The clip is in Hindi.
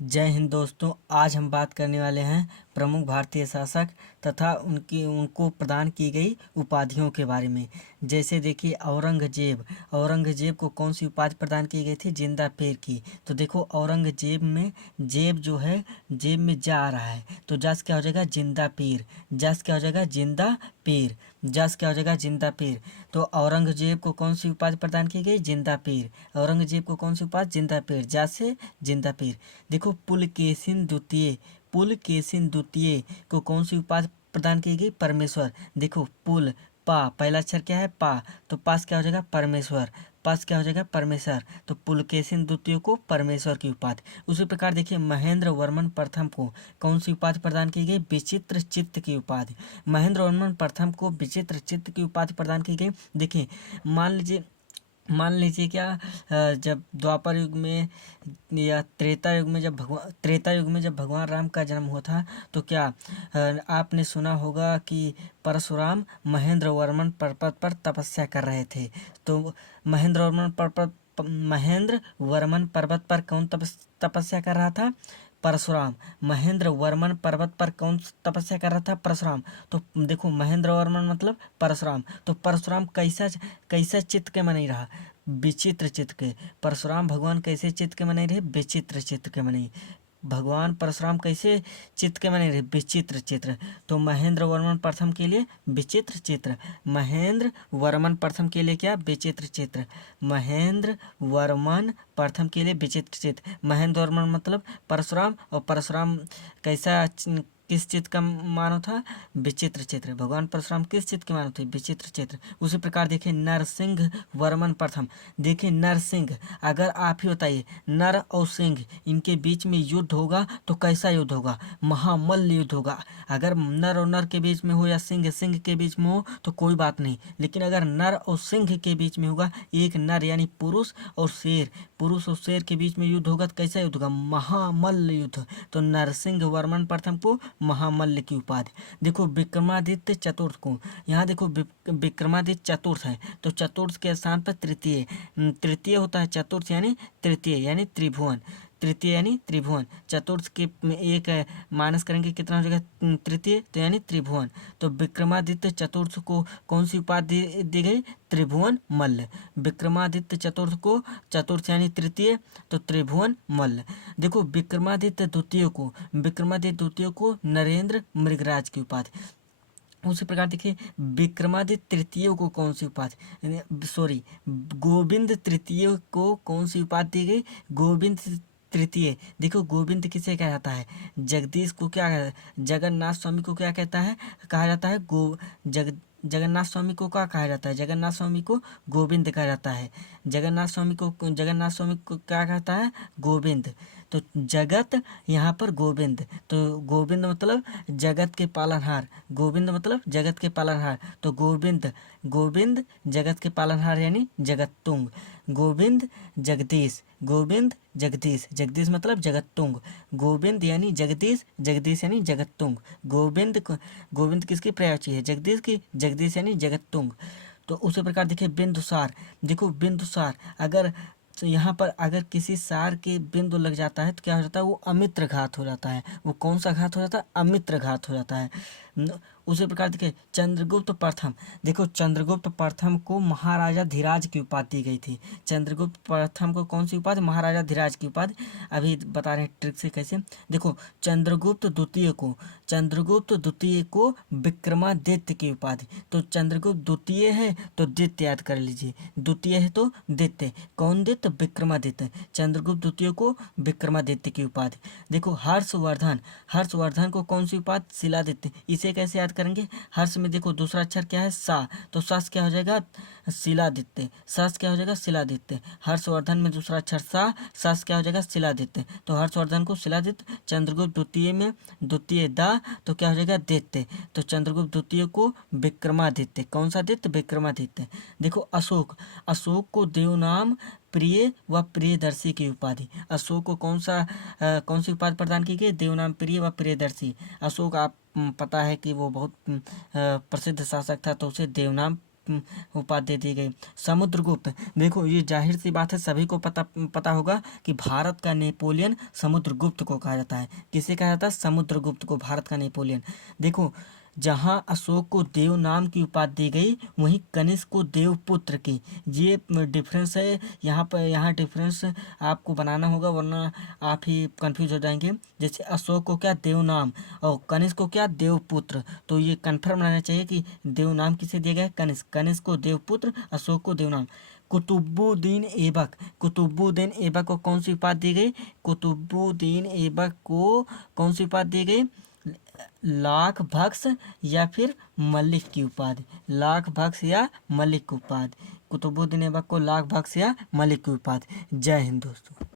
जय हिंद दोस्तों। आज हम बात करने वाले हैं प्रमुख भारतीय शासक तथा उनको प्रदान की गई उपाधियों के बारे में। जैसे देखिए औरंगजेब को कौन सी उपाधि प्रदान की गई थी? जिंदा पीर की। तो देखो औरंगजेब में जेब जो है, जेब में जा आ रहा है तो जस क्या हो जाएगा? जिंदा पीर। जस क्या हो जाएगा? जिंदा पीर। जस क्या हो जाएगा? जिंदा पीर। तो औरंगजेब को कौन सी उपाधि प्रदान की गई? जिंदा पीर। औरंगजेब को कौन सी उपाधि? जिंदा पीर। जस से जिंदा पीर। देखो पुलकेशिन द्वितीय को कौन सी उपाधि प्रदान की गई? परमेश्वर। देखो पुल पा, पहला अक्षर क्या है? पा। तो पास क्या हो जाएगा? परमेश्वर। पास क्या हो जाएगा? परमेश्वर। तो पुलकेशिन द्वितीय को परमेश्वर की उपाधि। उसी प्रकार देखिए महेंद्र वर्मन प्रथम को कौन सी उपाधि प्रदान की गई? विचित्र चित्त की उपाधि। महेंद्र वर्मन प्रथम को विचित्र चित्त की उपाधि प्रदान की गई। देखिए मान लीजिए क्या, जब द्वापर युग में या त्रेता युग में जब भगवान राम का जन्म हुआ था तो क्या आपने सुना होगा कि परशुराम महेंद्र वर्मन पर्वत पर तपस्या कर रहे थे। तो महेंद्र वर्मन पर्वत पर कौन तपस्या कर रहा था? परशुराम। महेंद्र वर्मन पर्वत पर कौन तपस्या कर रहा था? परशुराम। तो देखो महेंद्र वर्मन मतलब परशुराम। तो परशुराम कैसा चित्त के मनी रहा? विचित्र चित्त के। परशुराम भगवान कैसे चित्त के मने रहे? विचित्र चित्त के मने। भगवान परशुराम कैसे चित्त के मने रहे? विचित्र चित्र। तो महेंद्र वर्मन प्रथम के लिए विचित्र चित्र। महेंद्र वर्मन प्रथम के लिए क्या? विचित्र चित्र। महेंद्र वर्मन प्रथम के लिए विचित्र चित्र। महेंद्र वर्मन मतलब परशुराम, और परशुराम कैसा किस चित्त का मानव था? विचित्र चित्र। भगवान परशुराम किस चित्त के मानव थे? विचित्र चित्र। उसी प्रकार देखिए नरसिंह वर्मन प्रथम। देखिए नरसिंह, अगर आप ही बताइए नर और सिंह इनके बीच में युद्ध होगा तो कैसा युद्ध होगा? महामल्ल युद्ध होगा। अगर नर और नर के बीच में हो या सिंह सिंह के बीच में हो तो कोई बात नहीं, लेकिन अगर नर और सिंह के बीच में होगा, एक नर यानी पुरुष और शेर के बीच में युद्ध होगा तो कैसा युद्ध होगा? महामल्ल युद्ध। तो नरसिंह वर्मन प्रथम को महामल्ल की उपाधि। देखो विक्रमादित्य चतुर्थ को, यहाँ देखो विक्रमादित्य चतुर्थ है तो चतुर्थ के स्थान पर तृतीय होता है। चतुर्थ यानी तृतीय यानी त्रिभुवन। तृतीय यानी त्रिभुवन। चतुर्थ के एक माइनस करेंगे कितना हो जाएगा? तृतीय, तो यानी त्रिभुवन। तो विक्रमादित्य चतुर्थ को कौन सी उपाधि दी गई? त्रिभुवन मल्ल। विक्रमादित्य चतुर्थ को, चतुर्थ यानी तृतीय, तो त्रिभुवन मल्ल। देखो विक्रमादित्य द्वितीय को नरेंद्र मृगराज की उपाधि। उसी प्रकार देखिए विक्रमादित्य तृतीय को कौन सी उपाधि, सॉरी, गोविंद तृतीय को कौन सी उपाधि दी गई? गोविंद तृतीय। देखो गोविंद किसे कहा जाता है? जगदीश को क्या कहता है? जगन्नाथ स्वामी को क्या कहता है? कहा जाता है जगन्नाथ स्वामी को क्या कहा जाता है? जगन्नाथ स्वामी को गोविंद कहा जाता है। जगन्नाथ स्वामी को क्या कहता है? गोविंद। तो जगत यहाँ पर गोविंद, तो गोविंद मतलब जगत के पालनहार। गोविंद मतलब जगत के पालनहार। तो गोविंद जगत के पालनहार यानी जगतुंग। गोविंद जगदीश, जगदीश मतलब जगतुंग। गोविंद यानी जगदीश, जगदीश यानी जगतुंग। गोविंद किसकी प्रयाची है? जगदीश की। जगदीश यानी जगतुंग। तो उसी प्रकार देखिए बिंदुसार। देखो बिंदुसार, अगर तो यहाँ पर अगर किसी सार के बिंदु लग जाता है तो क्या हो जाता है? वो अमित्र घात हो जाता है। वो कौन सा घात हो जाता है? अमित्र घात हो जाता है। उसी प्रकार देखिए चंद्रगुप्त प्रथम। देखो चंद्रगुप्त प्रथम को महाराजा धीराज की उपाधि दी गई थी। चंद्रगुप्त प्रथम को कौन सी उपाधि? महाराजा धीराज की उपाधि। अभी बता रहे हैं ट्रिक से कैसे। देखो चंद्रगुप्त द्वितीय को विक्रमादित्य की उपाधि। तो चंद्रगुप्त द्वितीय है तो द्वितीय याद कर लीजिए। द्वितीय है तो द्वितीय। कौन द्वितीय? विक्रमादित्य। चंद्रगुप्त द्वितीय को विक्रमादित्य की उपाधि। देखो हर्षवर्धन को कौन सी उपाधि? शिलादित्य। इसे कैसे याद करेंगे? हर्ष में देखो दूसरा अक्षर क्या है? सा, तो सास क्या हो जाएगा? शिलादित्य। सास क्या हो जाएगा? शिलादित्य। हर्षवर्धन में दूसरा अक्षर सा, सास क्या हो जाएगा? शिलादित्य। तो हर्षवर्धन को शिलादित्य। चंद्रगुप्त द्वितीय में द्वितीय दा, तो क्या हो जाएगा? दैत्य। तो चंद्रगुप्त द्वितीय को विक्रमादित्य। कौन सा आदित्य? विक्रमादित्य। देखो अशोक को देवनाम प्रिय व प्रियदर्शी की उपाधि। अशोक को कौन सी उपाधि प्रदान की गई? देवनाम प्रिय व प्रियदर्शी। अशोक आप पता है कि वो बहुत प्रसिद्ध शासक था तो उसे देवनाम उपाधि दी गई? समुद्रगुप्त। देखो ये जाहिर सी बात है, सभी को पता होगा कि भारत का नेपोलियन समुद्रगुप्त को कहा जाता है। किसे कहा जाता है? समुद्रगुप्त को, भारत का नेपोलियन। देखो जहाँ अशोक को देव नाम की उपाधि दी गई, वहीं कनिष्क को देवपुत्र की। ये डिफरेंस है यहाँ पर, यहाँ डिफरेंस आपको बनाना होगा, वरना आप ही कंफ्यूज हो जाएंगे। जैसे अशोक को क्या देव नाम, और कनिष्क को क्या देवपुत्र। तो ये कन्फर्म रहना चाहिए कि देव नाम किसे दिया गया है? कनिष्क। कनिष्क को देवपुत्र, अशोक को देवनाम। कुतुबुद्दीन ऐबक। कुतुबुद्दीन ऐबक को कौन सी उपाधि दी गई? कुतुबुद्दीन ऐबक को कौन सी उपाधि दी गई? लाख भक्स या फिर मलिक की उपाधि। लाख भक्स या मलिक की उपाधि। कुतुबुद्दीन ऐबक को लाख भक्स या मलिक की उपाधि। जय हिंद दोस्तों।